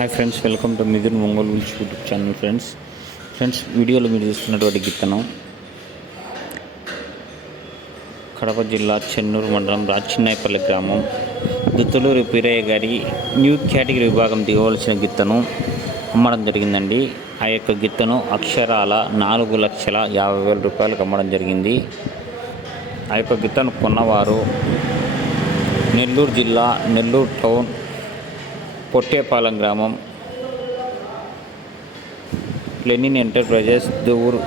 Hi friends welcome to Mithun Ongole wills YouTube channel friends friends వీడియోలో మీరు చూస్తున్నటువంటి గిత్తనం కడప జిల్లా చెన్నూరు మండలం రాచిన్నాయపల్లి గ్రామం. దుత్తులూరి పీరయ్య గారి న్యూ కేటగిరీ విభాగం దిగవలసిన గిత్తను అమ్మడం జరిగిందండి. ఆ యొక్క గిత్తను అక్షరాల నాలుగు లక్షల యాభై వేల రూపాయలకు అమ్మడం జరిగింది. ఆ యొక్క గిత్తను కొన్నవారు నెల్లూరు జిల్లా నెల్లూరు టౌన్ పొట్టేపాలెం గ్రామం లెనిన్ ఎంటర్ప్రైజెస్ దువ్వూరు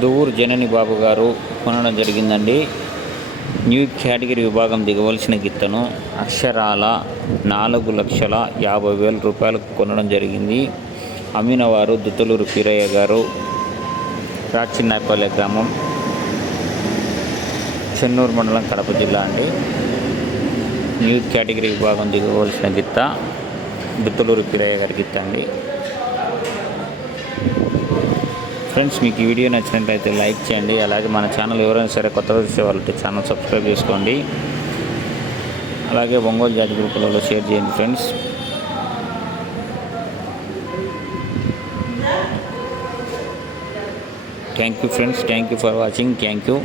దువ్వూరు జనని బాబు గారు కొనడం జరిగిందండి. న్యూ కేటగిరీ విభాగం దిగవలసిన గిత్తను అక్షరాల నాలుగు లక్షల యాభై వేల రూపాయలకు కొనడం జరిగింది. అమ్మినవారు దుత్తలూరు పీరయ్య గారు రాచిన్నాయపల్లె గ్రామం చెన్నూరు మండలం కడప జిల్లా అండి. న్యూ కేటగిరీ విభాగం దిగవలసిన గిత్త. దుత్తలూరు పీరయ్య గారికి గిత్త అండి ఫ్రెండ్స్ మీకు ఈ వీడియో నచ్చినట్లయితే లైక్ చేయండి. అలాగే మన ఛానల్ ఎవరైనా సరే కొత్తగా చూసే వాళ్ళకి ఛానల్ సబ్స్క్రైబ్ చేసుకోండి. అలాగే ఒంగోలు జాతి గ్రూపులలో షేర్ చేయండి friends. Thank you friends thank you for watching thank you